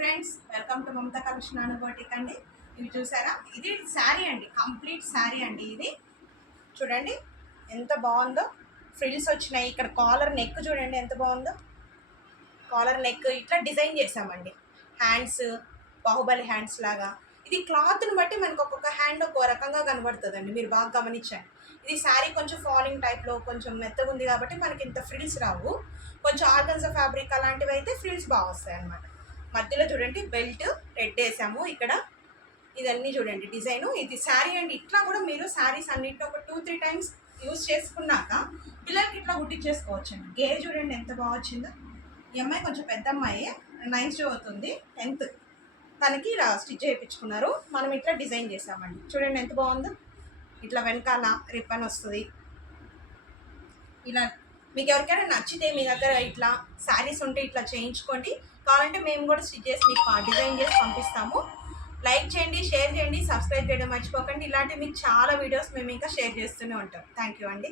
Friends, welcome to Mamata collection అనుబోటిక్ అండి. ఇవి చూసారా, ఇది శారీ అండి, కంప్లీట్ శారీ అండి. ఇది చూడండి ఎంత బాగుందో, ఫ్రిల్స్ వచ్చినాయి. ఇక్కడ కాలర్ నెక్ చూడండి ఎంత బాగుందో. కాలర్ నెక్ ఇట్లా డిజైన్ చేసామండి. హ్యాండ్స్ బాహుబలి హ్యాండ్స్ లాగా. ఇది క్లాత్ని బట్టి మనకు ఒక్కొక్క హ్యాండ్ ఒక్కో రకంగా కనబడుతుందండి, మీరు బాగా గమనించండి. ఇది శారీ కొంచెం ఫాలింగ్ టైప్లో కొంచెం మెత్తగా ఉంది కాబట్టి మనకి ఇంత ఫ్రిల్స్ రావు. కొంచెం ఆర్గన్జా ఫ్యాబ్రిక్ అలాంటివి అయితే ఫ్రిల్స్ బాగా వస్తాయి అన్నమాట. మధ్యలో చూడండి బెల్ట్ రెడ్ వేసాము. ఇక్కడ ఇదన్నీ చూడండి డిజైను. ఇది శారీ అండి. ఇట్లా కూడా మీరు శారీస్ అన్నింటిలో ఒక 2-3 టైమ్స్ యూజ్ చేసుకున్నాక పిల్లలకి ఇట్లా కుట్టించేసుకోవచ్చు అండి. గేర్ చూడండి ఎంత బాగా వచ్చిందో. ఈ అమ్మాయి కొంచెం పెద్ద అమ్మాయి, 9th చదువుతుంది, 10th. తనకి ఇలా స్టిచ్ చేయించుకున్నారు. మనం ఇట్లా డిజైన్ చేసామండి. చూడండి ఎంత బాగుందో. ఇట్లా వెనకాల రిబ్బన్ వస్తుంది. ఇలా మీకు ఎవరికైనా నచ్చితే మీ దగ్గర ఇట్లా శారీస్ ఉంటే ఇట్లా చేయించుకోండి. కావాలంటే మేము కూడా స్టిచ్ చేసి మీకు డిజైన్ చేసి పంపిస్తాము. లైక్ చేయండి, షేర్ చేయండి, సబ్స్క్రైబ్ చేయడం మర్చిపోకండి. ఇలాంటి మీకు చాలా వీడియోస్ మేము ఇంకా షేర్ చేస్తూనే ఉంటాం. థ్యాంక్ యూ అండి.